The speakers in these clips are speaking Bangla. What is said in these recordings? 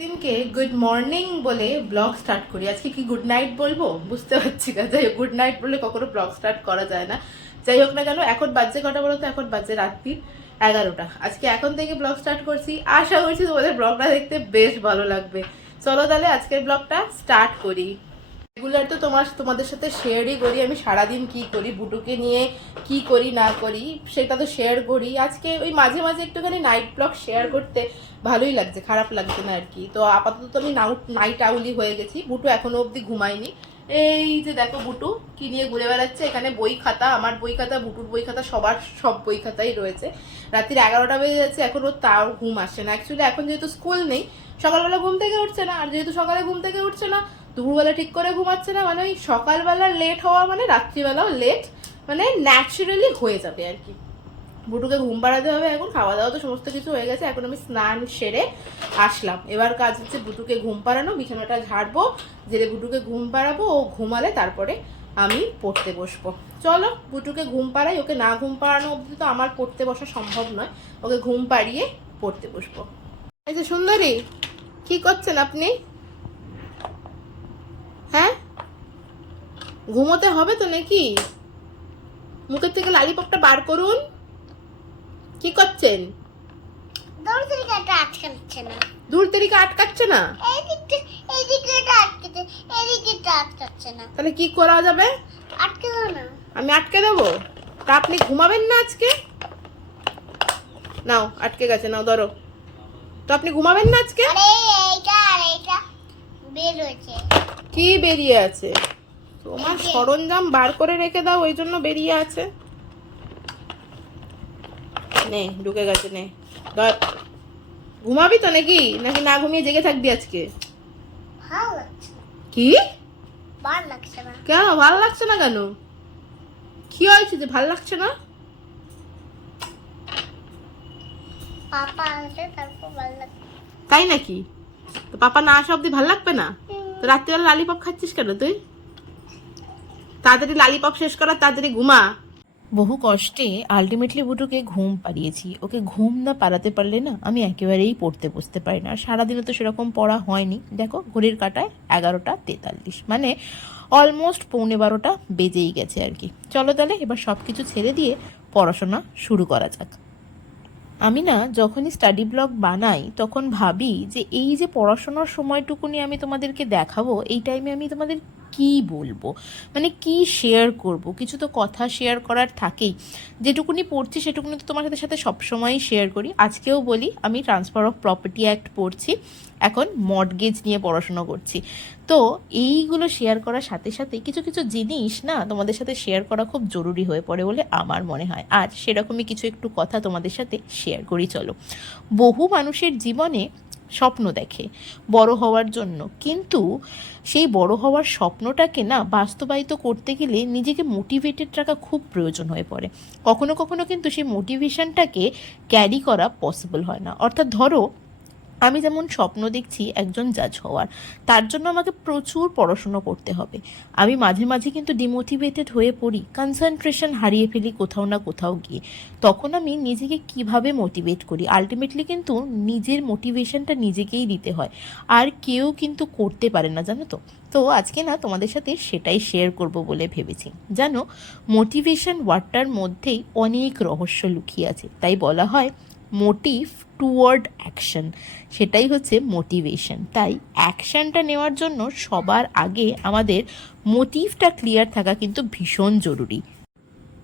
দিনকে গুড মর্নিং বলে ব্লগ স্টার্ট করি। আজকে কি গুড নাইট বলব? বুঝতে পারছি না। যাই গুড নাইট বলে কখনো ব্লগ স্টার্ট করা যায় না। যাই হোক না কেন, এখন বাজে কটা বলতো এখন বাজে রাত্রি এগারোটা। আজকে এখন থেকে ব্লগ স্টার্ট করছি। আশা করছি তোমাদের ব্লগটা দেখতে বেশ ভালো লাগবে। চলো তাহলে আজকের ব্লগটা স্টার্ট করি। রেগুলার তো তোমার, তোমাদের সাথে শেয়ারই করি, আমি সারাদিন কি করি, বুটুকে নিয়ে কি করি, না করি, সেটা তো শেয়ার করি। আজকে ওই মাঝে মাঝে একটুখানি নাইট ব্লগ শেয়ার করতে ভালোই লাগছে, খারাপ লাগছে না আর কি। তো আপাতত আমি নাউট নাইট আউলি হয়ে গেছি, বুটু এখনও অবধি ঘুমায়নি। এই যে দেখো বুটু, কি নিয়ে ঘুরে বেড়াচ্ছে, এখানে বই খাতা, আমার বই খাতা, বুটুর বই খাতা, সবার সব বই খাতাই রয়েছে। রাত্রির এগারোটা বেজে যাচ্ছে এখনও তাও ঘুম আসছে না। অ্যাকচুয়ালি এখন যেহেতু স্কুল নেই, সকালবেলা ঘুম থেকে উঠছে না, আর যেহেতু সকালে ঘুম থেকে উঠছে না দুপুরবেলা ঠিক করে ঘুমাচ্ছে না মানে ওই সকালবেলা লেট হওয়া মানে রাত্রিবেলাও লেট মানে ন্যাচারালি হয়ে যাবে আর কি। বুটুকে ঘুম পাড়াতে হবে এখন খাওয়া দাওয়া তো সমস্ত কিছু হয়ে গেছে, এখন আমি স্নান সেরে আসলাম। এবার কাজ হচ্ছে বুটুকে ঘুম পাড়ানো, বিছানাটা ঝাড়বো, জেলে বুটুকে ঘুম পাড়াবো, ও ঘুমালে তারপরে আমি পড়তে বসবো। চলো, বুটুকে ঘুম পাড়াই, ওকে না ঘুম পাড়ানো অবধি তো আমার পড়তে বসা সম্ভব নয়, ওকে ঘুম পাড়িয়ে পড়তে বসবো। এই যে সুন্দরী, কি করছেন আপনি হ্যাঁ ঘুমোতে হবে তো নাকি? মুখের থেকে লালিপপটা বার করুন। কি করছেন? দূর তেরিকে আটকাচ্ছে না? তাহলে কি করা যাবে? আটকে না। আমি আটকে দেবো? তা আপনি ঘুমাবেন না আজকে? নাও আটকে গেছে নাও ধরো। তো আপনি ঘুমাবেন না আজকে? কি বেরিয়ে আছে? তোমার সরঞ্জাম বার করে রেখে দাও ওই জন্য বেরিয়ে আছে। নে ঢুকে গেছে নে। ধর। ঘুমাবি তো নাকি? নাকি না ঘুমিয়ে জেগে থাকবি আজকে? কি? ভালো লাগছে না। কেন? ভালো লাগছে না কেন? কি হয়েছে যে ভালো লাগছে না? তাই নাকি? তো পাপা না আসা অব্দি ভালো লাগবে না? তো রাত্রিবেলা লালিপপ খাচ্ছিস কেন তুই? তাড়াতাড়ি লালিপপ শেষ করা তাড়াতাড়ি ঘুমা। বহু কষ্টে আলটিমেটলি বুটুকে ঘুম পাড়িয়েছি। ওকে ঘুম না পাড়াতে পারলে না আমি একেবারেই পড়তে বসতে পারি না। আর সারাদিনে তো সেরকম পড়া হয়নি। দেখো, ঘড়ির কাটায় এগারোটা তেতাল্লিশ। মানে অলমোস্ট পৌনে বারোটা বেজেই গেছে আর কি। চলো তাহলে এবার সব কিছু ছেড়ে দিয়ে পড়াশোনা শুরু করা যাক। আমি না যখনই স্টাডি ব্লগ বানাই, তখন ভাবি যে এই যে পড়াশোনার সময়টুকুনি আমি তোমাদেরকে দেখাবো, এই টাইমে আমি তোমাদের কি বলব? মানে কি শেয়ার করব? কিছু তো কথা শেয়ার করার থাকেই। যেটুকুনি পড়ছি সেটুকুনি তো তোমার সাথে সাথে সবসময়ই শেয়ার করি। আজকেও বলি, আমি ট্রান্সফার অফ প্রপার্টি অ্যাক্ট পড়ছি, এখন মডগেজ নিয়ে পড়াশোনা করছি। তো এইগুলো শেয়ার করার সাথে সাথে কিছু কিছু জিনিস না তোমাদের সাথে শেয়ার করা খুব জরুরি হয়ে পড়ে বলে আমার মনে হয়। আজ সেরকমই কিছু একটু কথা তোমাদের সাথে শেয়ার করি, চলো। বহু মানুষের জীবনে স্বপ্ন দেখে, বড় হওয়ার জন্য। কিন্তু সেই বড় হওয়ার স্বপ্নটাকে না বাস্তবায়িত করতে গেলে নিজেকে মোটিভেটেড রাখা খুব প্রয়োজন হয়ে পড়ে। কখনো কখনো কিন্তু সেই মোটিভেশনটাকে ক্যারি করা পসিবল হয় না। অর্থাৎ ধরো আমি যেমন স্বপ্ন দেখছি একজন জাজ হওয়ার, তার জন্য আমাকে প্রচুর পড়াশুনো করতে হবে। আমি মাঝে মাঝে কিন্তু ডিমোটিভেটেড হয়ে পড়ি কনসেন্ট্রেশন হারিয়ে ফেলি কোথাও না কোথাও গিয়ে। তখন আমি নিজেকে কীভাবে মোটিভেট করি? আলটিমেটলি কিন্তু নিজের মোটিভেশনটা নিজেকেই দিতে হয়। আর কেউ কিন্তু করতে পারে না, জানো তো? তো আজকে না তোমাদের সাথে সেটাই শেয়ার করব বলে ভেবেছি। জানো মোটিভেশন ওয়ার্ডটার মধ্যেই অনেক রহস্য লুকিয়ে আছে। তাই বলা হয় মোটিভ টুয়ার্ড অ্যাকশন সেটাই হচ্ছে মোটিভেশন তাই অ্যাকশনটা নেওয়ার জন্য সবার আগে আমাদের মোটিভটা ক্লিয়ার থাকা কিন্তু ভীষণ জরুরি।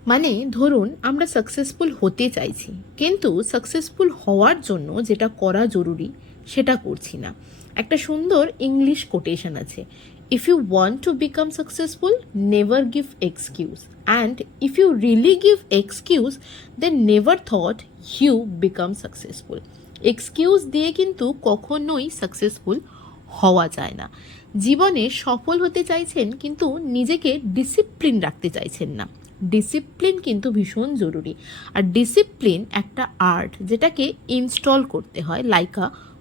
মানে ধরুন আমরা সাকসেসফুল হতে চাইছি, কিন্তু সাকসেসফুল হওয়ার জন্য যেটা করা জরুরি সেটা করছি না। একটা সুন্দর ইংলিশ কোটেশন আছে। If you want to become successful never give excuse and if you really give excuse then never thought you become successful excuse দিয়ে কিন্তু কখনোই সাকসেসফুল হওয়া যায় না। জীবনে সফল হতে চাইছেন কিন্তু নিজেকে ডিসিপ্লিন রাখতে চাইছেন না। ডিসিপ্লিন কিন্তু ভীষণ জরুরি। আর ডিসিপ্লিন একটা আর্ট যেটাকে ইনস্টল করতে হয় লাইক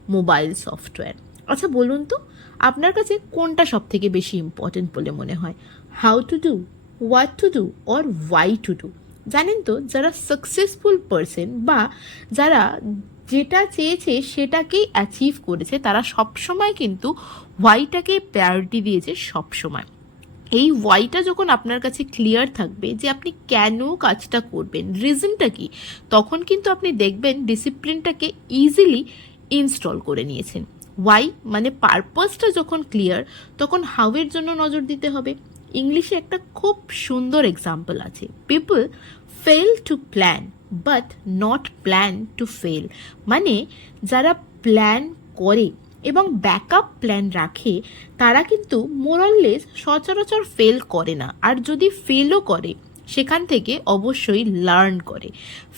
মোবাইল সফটওয়্যার আচ্ছা বলুন তো, আপনার কাছে কোনটা সব থেকে বেশি ইম্পর্টেন্ট বলে মনে হয়? How to do what to do or why to do জানেন তো, যারা সাকসেসফুল পারসন বা যারা যেটা চেয়েছে সেটাকেই অ্যাচিভ করেছে, তারা সবসময় কিন্তু ওয়াইটাকে প্রায়োরিটি দিয়েছে সবসময়। এই ওয়াইটা যখন আপনার কাছে ক্লিয়ার থাকবে যে আপনি কেন কাজটা করবেন রিজনটা কি, তখন কিন্তু আপনি দেখবেন ডিসিপ্লিনটাকে ইজিলি ইনস্টল করে নিয়েছেন। ওয়াই মানে পারপাসটা যখন ক্লিয়ার তখন হাউয়ের জন্য নজর দিতে হবে? ইংলিশে একটা খুব সুন্দর এক্সাম্পল আছে। People fail to plan but not plan to fail মানে যারা প্ল্যান করে এবং ব্যাকআপ প্ল্যান রাখে, তারা কিন্তু মোরাললেস সচরাচর ফেল করে না। আর যদি ফেলও করে সেখান থেকে অবশ্যই লার্ন করে।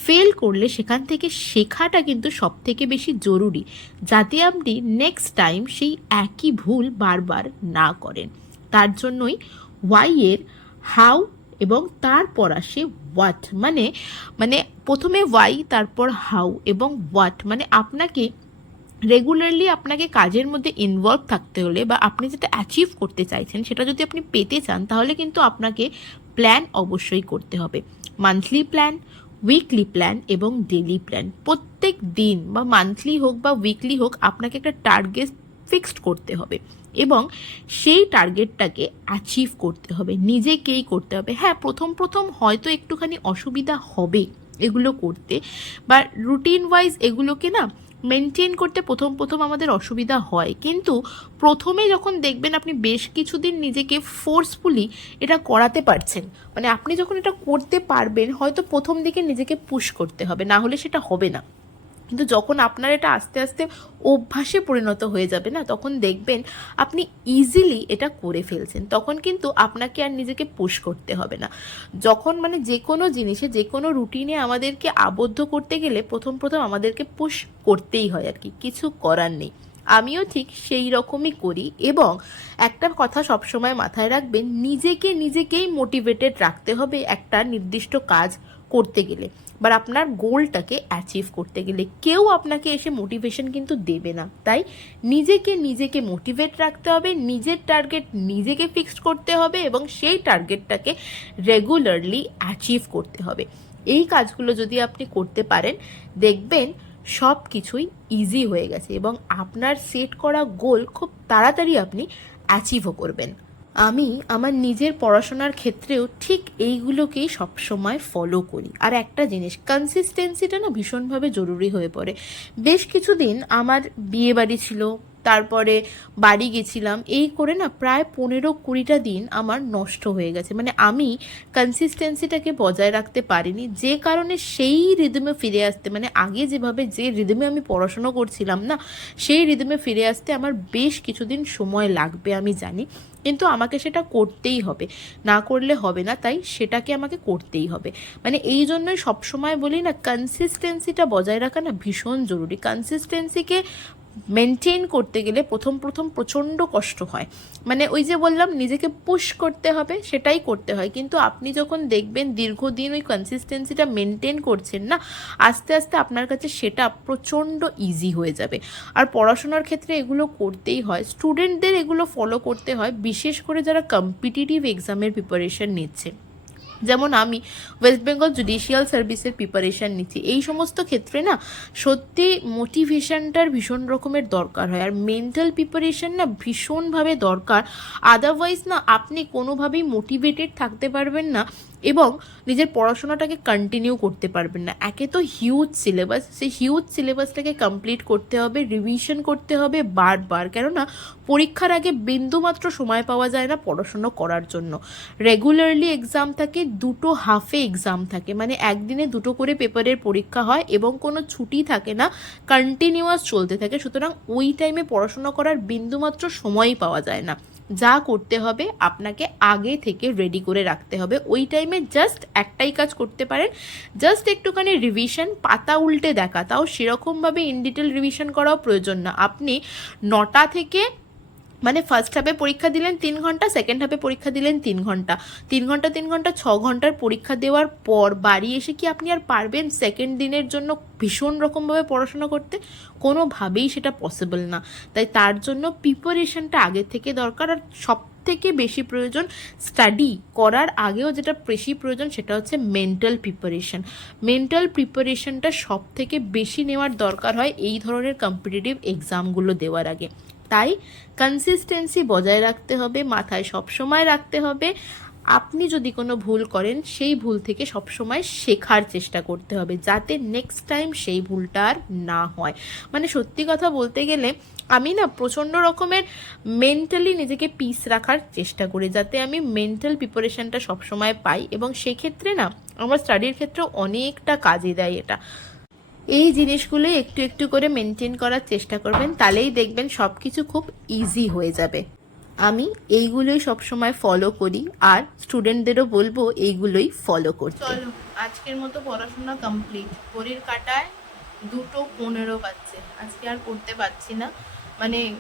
ফেল করলে সেখান থেকে শেখাটা কিন্তু সব থেকে বেশি জরুরি, যাতে আপনি নেক্সট টাইম সেই একই ভুল বারবার না করেন। তার জন্যই ওয়াই এর হাউ এবং তারপর আসে হোয়াট মানে মানে প্রথমে ওয়াই তারপর হাউ এবং হোয়াট মানে আপনাকে রেগুলারলি আপনাকে কাজের মধ্যে ইনভলভ থাকতে হলে বা আপনি যেটা অ্যাচিভ করতে চাইছেন সেটা যদি আপনি পেতে চান, তাহলে কিন্তু আপনাকে প্ল্যান অবশ্যই করতে হবে। মান্থলি প্ল্যান উইকলি প্ল্যান এবং ডেলি প্ল্যান প্রত্যেক দিন বা মান্থলি হোক বা উইকলি হোক আপনাকে একটা টার্গেট ফিক্সড করতে হবে এবং সেই টার্গেটটাকে অ্যাচিভ করতে হবে। নিজেকেই করতে হবে। হ্যাঁ প্রথম প্রথম হয়তো একটুখানি অসুবিধা হবে এগুলো করতে। বা রুটিন ওয়াইজ এগুলোকে না মেনটেন করতে প্রথম প্রথম আমাদের অসুবিধা হয়। কিন্তু প্রথমে যখন দেখবেন আপনি বেশ কিছুদিন নিজেকে ফোর্সফুলি এটা করাতে পারছেন মানে আপনি যখন এটা করতে পারবেন, হয়তো প্রথম দিকে নিজেকে পুশ করতে হবে, না হলে সেটা হবে না। কিন্তু যখন আপনার এটা আস্তে আস্তে অভ্যাসে পরিণত হয়ে যাবে না, তখন দেখবেন আপনি ইজিলি এটা করে ফেলছেন। তখন কিন্তু আপনাকে আর নিজেকে পুশ করতে হবে না। যখন মানে যে কোনো জিনিসে যে কোনো রুটিনে আমাদেরকে আবদ্ধ করতে গেলে প্রথম প্রথম আমাদেরকে পুশ করতেই হয় আর কি, কিছু করার নেই। আমিও ঠিক সেই রকমই করি এবং একটা কথা সবসময় মাথায় রাখবেন, নিজেকে নিজেকেই মোটিভেটেড রাখতে হবে। একটা নির্দিষ্ট কাজ করতে গেলে বা আপনার গোলটাকে অ্যাচিভ করতে গেলে কেউ আপনাকে এসে মোটিভেশন কিন্তু দেবে না। তাই নিজেকে নিজেকে মোটিভেট রাখতে হবে, নিজের টার্গেট নিজেকে ফিক্সড করতে হবে এবং সেই টার্গেটটাকে রেগুলারলি অ্যাচিভ করতে হবে। এই কাজগুলো যদি আপনি করতে পারেন, দেখবেন সব কিছুই ইজি হয়ে গেছে এবং আপনার সেট করা গোল খুব তাড়াতাড়ি আপনি অ্যাচিভও করবেন। আমি আমার নিজের পড়াশোনার ক্ষেত্রেও ঠিক এইগুলোকেই সবসময় ফলো করি। আর একটা জিনিস কনসিস্টেন্সিটা না ভীষণভাবে জরুরি হয়ে পড়ে। বেশ কিছুদিন আমার বিয়ে বাড়ি ছিল, তারপরে বাড়ি গেছিলাম, এই করে না প্রায় পনেরো কুড়িটা দিন আমার নষ্ট হয়ে গেছে। মানে আমি কনসিস্টেন্সিটাকে বজায় রাখতে পারিনি, যে কারণে সেই রিদমে ফিরে আসতে মানে আগে যেভাবে যে রিদমে আমি পড়াশোনা করছিলাম না, সেই রিদমে ফিরে আসতে আমার বেশ কিছুদিন সময় লাগবে আমি জানি। কিন্তু আমাকে সেটা করতেই হবে। না করলে হবে না, তাই সেটাকে আমাকে করতেই হবে। মানে এই জন্যই সবসময় বলি না কনসিস্টেন্সিটা বজায় রাখা না ভীষণ জরুরি। কনসিস্টেন্সিকে মেনটেন করতে গেলে প্রথম প্রথম প্রচণ্ড কষ্ট হয়। মানে ওই যে বললাম, নিজেকে পুশ করতে হবে, সেটাই করতে হয়। কিন্তু আপনি যখন দেখবেন দীর্ঘদিন ওই কনসিস্টেন্সিটা মেনটেন করছেন না, আস্তে আস্তে আপনার কাছে সেটা প্রচণ্ড ইজি হয়ে যাবে। আর পড়াশোনার ক্ষেত্রে এগুলো করতেই হয়। স্টুডেন্টদের এগুলো ফলো করতে হয়, বিশেষ করে যারা কম্পিটিটিভ এক্সামের প্রিপারেশন নিচ্ছে। যেমন আমি ওয়েস্ট বেঙ্গল জুডিশিয়াল সার্ভিসের প্রিপারেশান নিচ্ছি। এই সমস্ত ক্ষেত্রে না, সত্যি মোটিভেশনটার ভীষণ রকমের দরকার হয়। আর মেন্টাল প্রিপারেশান না ভীষণভাবে দরকার। আদারওয়াইজ না, আপনি কোনোভাবেই মোটিভেটেড থাকতে পারবেন না। এবং নিজের পড়াশোনাটাকে কন্টিনিউ করতে পারবেন না। একে তো হিউজ সিলেবাস সেই হিউজ সিলেবাসটাকে কমপ্লিট করতে হবে রিভিশন করতে হবে বারবার। কেননা, পরীক্ষার আগে বিন্দুমাত্র সময় পাওয়া যায় না পড়াশুনো করার জন্য। রেগুলারলি এক্সাম থাকে, দুটো হাফে এক্সাম থাকে। মানে একদিনে দুটো করে পেপারের পরীক্ষা হয় এবং কোনো ছুটি থাকে না কন্টিনিউয়াস চলতে থাকে। সুতরাং ওই টাইমে পড়াশোনা করার বিন্দুমাত্র সময়ই পাওয়া যায় না। যা করতে হবে আপনাকে আগে থেকে রেডি করে রাখতে হবে। ওই টাইমে জাস্ট একটাই কাজ করতে পারেন। জাস্ট একটুখানি রিভিশন পাতা উল্টে দেখা। তাও সেরকমভাবে ইন ডিটেল রিভিশন করাও প্রয়োজন না। আপনি নটা থেকে মানে ফার্স্ট হাফে পরীক্ষা দিলেন তিন ঘণ্টা সেকেন্ড হাফে পরীক্ষা দিলেন তিন ঘণ্টা। তিন ঘণ্টা তিন ঘণ্টা, ছ ঘণ্টার পরীক্ষা দেওয়ার পর বাড়ি এসে কি আপনি আর পারবেন সেকেন্ড দিনের জন্য ভীষণ রকমভাবে পড়াশোনা করতে? কোনোভাবেই সেটা পসিবল না। তাই তার জন্য প্রিপারেশনটা আগে থেকে দরকার। আর সব থেকে বেশি প্রয়োজন স্টাডি করার আগেও যেটা বেশি প্রয়োজন সেটা হচ্ছে মেন্টাল প্রিপারেশন মেন্টাল প্রিপারেশনটা সব থেকে বেশি নেওয়ার দরকার হয় এই ধরনের কম্পিটিটিভ এক্সামগুলো দেওয়ার আগে। তাই কনসিস্টেন্সি বজায় রাখতে হবে, মাথায় সবসময় রাখতে হবে। আপনি যদি কোনো ভুল করেন, সেই ভুল থেকে সবসময় শেখার চেষ্টা করতে হবে, যাতে নেক্সট টাইম সেই ভুলটা আর না হয়। মানে সত্যি কথা বলতে গেলে, আমি না প্রচণ্ড রকমের মেন্টালি নিজেকে পিস রাখার চেষ্টা করি, যাতে আমি মেন্টাল প্রিপারেশনটা সবসময় পাই। এবং সেক্ষেত্রে না, আমার স্টাডির ক্ষেত্রেও অনেকটা কাজে দেয় এটা। এই জিনিসগুলো একটু একটু করে মেনটেন করার চেষ্টা করবেন, তাহলেই দেখবেন সব কিছু খুব ইজি হয়ে যাবে। আমি এইগুলোই সবসময় ফলো করি, আর স্টুডেন্টদেরও বলব এইগুলোই ফলো করতে। চলো, আজকের মতো পড়াশোনা কমপ্লিট ঘড়ির কাটায় দুটো পনেরো বাজছে। আজকে আর করতে পারছি না। মানে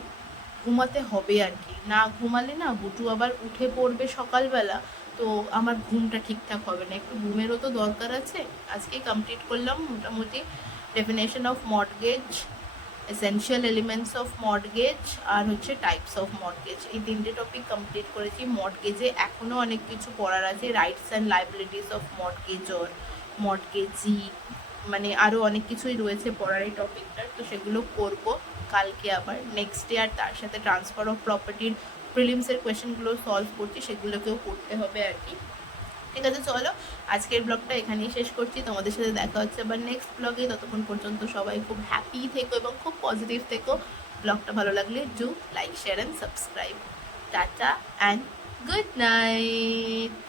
ঘুমাতে হবে আর কি। না ঘুমালে না বুটু আবার উঠে পড়বে সকালবেলা। তো আমার ঘুমটা ঠিকঠাক হবে না। একটু ঘুমেরও তো দরকার আছে। আজকেই কমপ্লিট করলাম মোটামুটি। Definition of mortgage essential elements of mortgage আর হচ্ছে টাইপস অফ মর্টগেজ এই তিনটে টপিক কমপ্লিট করেছি। মর্টগেজে এখনও অনেক কিছু পড়ার আছে। Rights and liabilities of mortgage or mortgagee মানে আরও অনেক কিছুই রয়েছে পড়ার এই টপিকটার তো সেগুলো করব কালকে আবার। নেক্সট ডে আর তার সাথে ট্রান্সফার অফ প্রপার্টির প্রিলিমসের কোয়েশ্চেনগুলো সলভ করছি। সেগুলোকেও করতে হবে আর কি। ঠিক আছে, চলো। আজকের ব্লগটা এখানেই শেষ করছি। তোমাদের সাথে দেখা হচ্ছে আবার নেক্সট ব্লগে। ততক্ষণ পর্যন্ত সবাই খুব হ্যাপি থেকো এবং খুব পজিটিভ থেকো। ব্লগটা ভালো লাগলে do like share and subscribe tata and good night